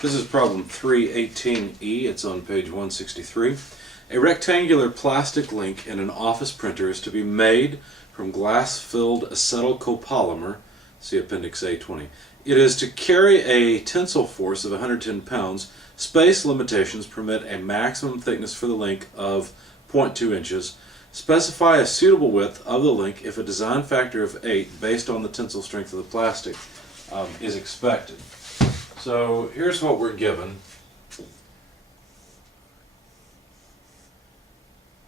This is problem 318E. It's on page 163. A rectangular plastic link in an office printer is to be made from glass-filled acetylcopolymer, see Appendix A20. It is to carry a tensile force of 110 pounds. Space limitations permit a maximum thickness for the link of 0.2 inches. Specify a suitable width of the link if a design factor of 8 based on the tensile strength of the plastic is expected. So here's what we're given.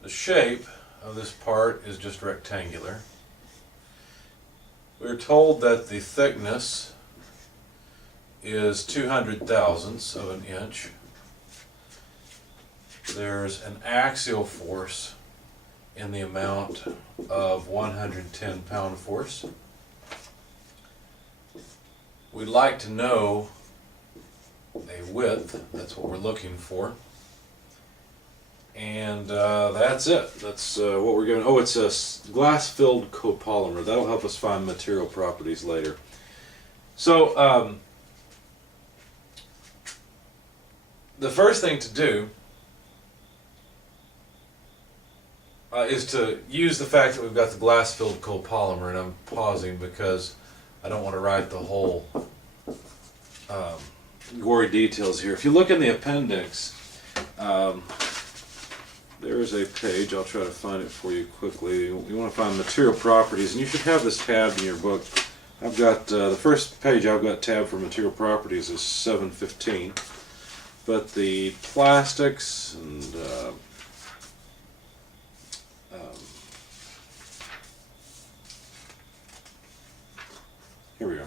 The shape of this part is just rectangular. We're told that the thickness is 200 thousandths of an inch. There's an axial force in the amount of 110 pound force. We'd like to know a width, that's what we're looking for. And that's it. That's what we're given. Oh, it's a glass-filled copolymer. That'll help us find material properties later. So, the first thing to do is to use the fact that we've got the glass-filled copolymer, and I'm pausing because I don't want to write the whole gory details here. If you look in the appendix, there is a page. I'll try to find it for you quickly. You want to find material properties, and you should have this tab in your book. I've got the first page I've got tabbed for material properties is 715, but the plastics and here we are.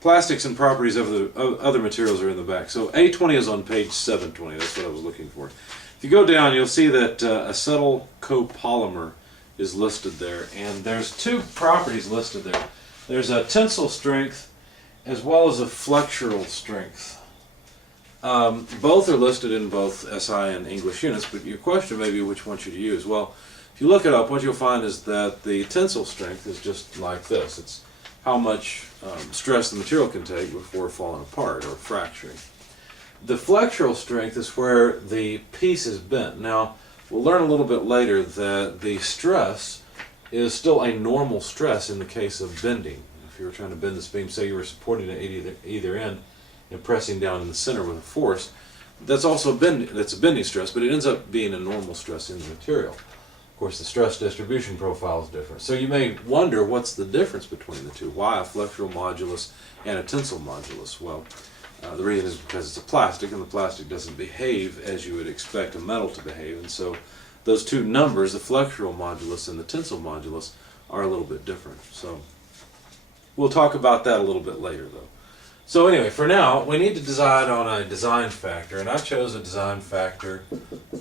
Plastics and properties of the other materials are in the back. So A20 is on page 720. That's what I was looking for. If you go down, you'll see that acetylcopolymer is listed there, and there's two properties listed there. There's a tensile strength as well as a flexural strength. Both are listed in both SI and English units, but your question may be which one should you use. Well, if you look it up, what you'll find is that the tensile strength is just like this. It's how much stress the material can take before falling apart or fracturing. The flexural strength is where the piece is bent. Now, we'll learn a little bit later that the stress is still a normal stress in the case of bending. If you were trying to bend this beam, say you were supporting it at either end and pressing down in the center with a force, that's also a bending stress, but it ends up being a normal stress in the material. Of course, the stress distribution profile is different. So you may wonder what's the difference between the two. Why a flexural modulus and a tensile modulus? Well, the reason is because it's a plastic, and the plastic doesn't behave as you would expect a metal to behave. And so those two numbers, the flexural modulus and the tensile modulus, are a little bit different. So we'll talk about that a little bit later, though. So anyway, for now, we need to decide on a design factor, and I chose a design factor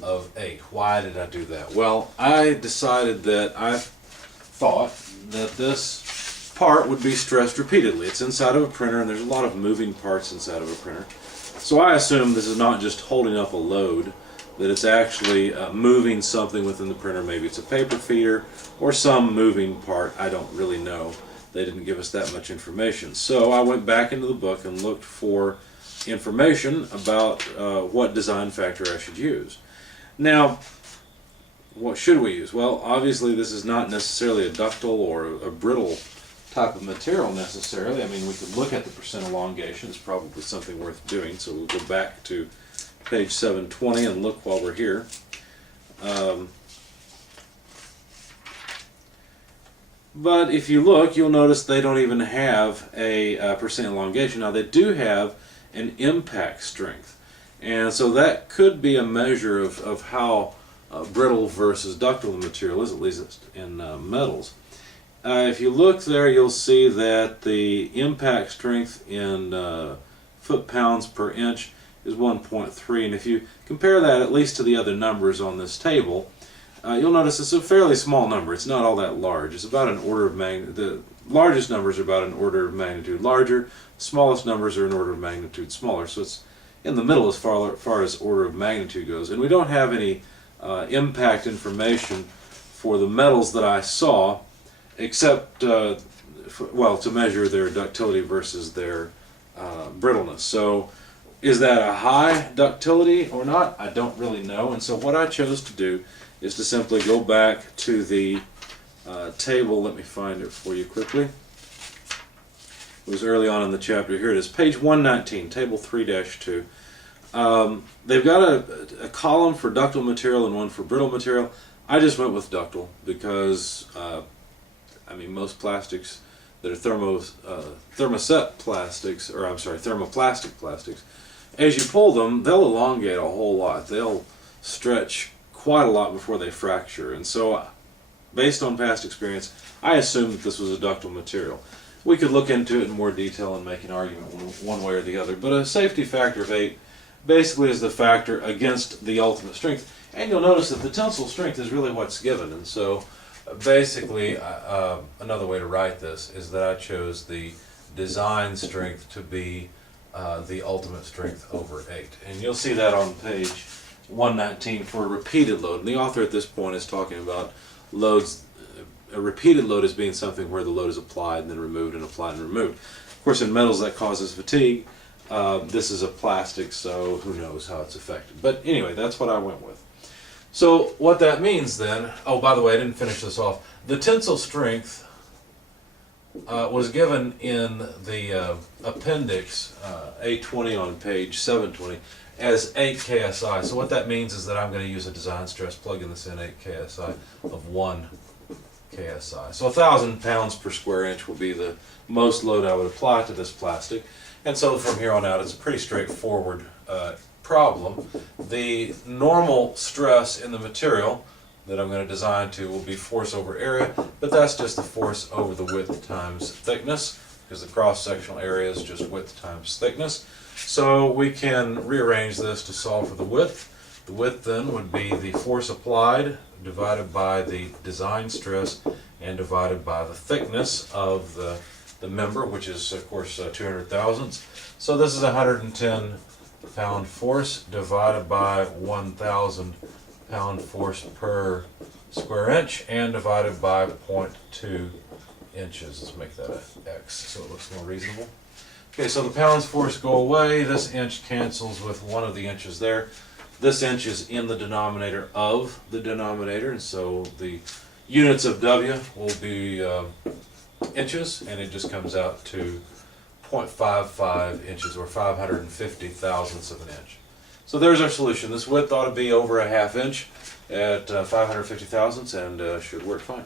of 8. Why did I do that? Well, I decided that I thought that this part would be stressed repeatedly. It's inside of a printer, and there's a lot of moving parts inside of a printer. So I assume this is not just holding up a load, that it's actually moving something within the printer. Maybe it's a paper feeder or some moving part. I don't really know. They didn't give us that much information. So I went back into the book and looked for information about what design factor I should use. Now, what should we use? Well, obviously this is not necessarily a ductile or a brittle type of material necessarily. I mean, we could look at the percent elongation. It's probably something worth doing. So we'll go back to page 720 and look while we're here. But if you look, you'll notice they don't even have a percent elongation. Now, they do have an impact strength. And so that could be a measure of how brittle versus ductile the material is, at least in metals. If you look there, you'll see that the impact strength in foot-pounds per inch is 1.3. And if you compare that at least to the other numbers on this table, you'll notice it's a fairly small number. It's not all that large. It's about an order of magnitude. The largest numbers are about an order of magnitude larger. The smallest numbers are an order of magnitude smaller. So it's in the middle as far as order of magnitude goes. And we don't have any impact information for the metals that I saw, except well, to measure their ductility versus their brittleness. So is that a high ductility or not? I don't really know. And so what I chose to do is to simply go back to the table. Let me find it for you quickly. It was early on in the chapter. Here it is, page 119, table 3-2. They've got a column for ductile material and one for brittle material. I just went with ductile because, I mean, most plastics that are thermoplastic plastics, as you pull them, they'll elongate a whole lot. They'll stretch quite a lot before they fracture. And so, based on past experience, I assumed that this was a ductile material. We could look into it in more detail and make an argument one way or the other, but a safety factor of 8 basically is the factor against the ultimate strength. And you'll notice that the tensile strength is really what's given. And so basically, another way to write this is that I chose the design strength to be the ultimate strength over 8. And you'll see that on page 119 for a repeated load. And the author at this point is talking about loads. A repeated load as being something where the load is applied and then removed and applied and removed. Of course, in metals that causes fatigue. This is a plastic, so who knows how it's affected. But anyway, that's what I went with. So what that means then, oh, by the way, I didn't finish this off. The tensile strength was given in the appendix A20 on page 720 as 8 KSI. So what that means is that I'm going to use a design stress, plugging this in 8 KSI of 1 KSI. So 1,000 pounds per square inch will be the most load I would apply to this plastic. And so from here on out, it's a pretty straightforward problem. The normal stress in the material that I'm going to design to will be force over area, but that's just the force over the width times thickness, because the cross-sectional area is just width times thickness. So we can rearrange this to solve for the width. The width then would be the force applied divided by the design stress and divided by the thickness of the member, which is of course 200 thousandths. So this is 110 pound force divided by 1,000 pound force per square inch and divided by 0.2 inches. Let's make that an X so it looks more reasonable. Okay, so the pounds force go away. This inch cancels with one of the inches there. This inch is in the denominator of the denominator, and so the units of W will be inches, and it just comes out to 0.55 inches, or 550 thousandths of an inch. So there's our solution. This width ought to be over a ½ inch at 550 thousandths, and should work fine.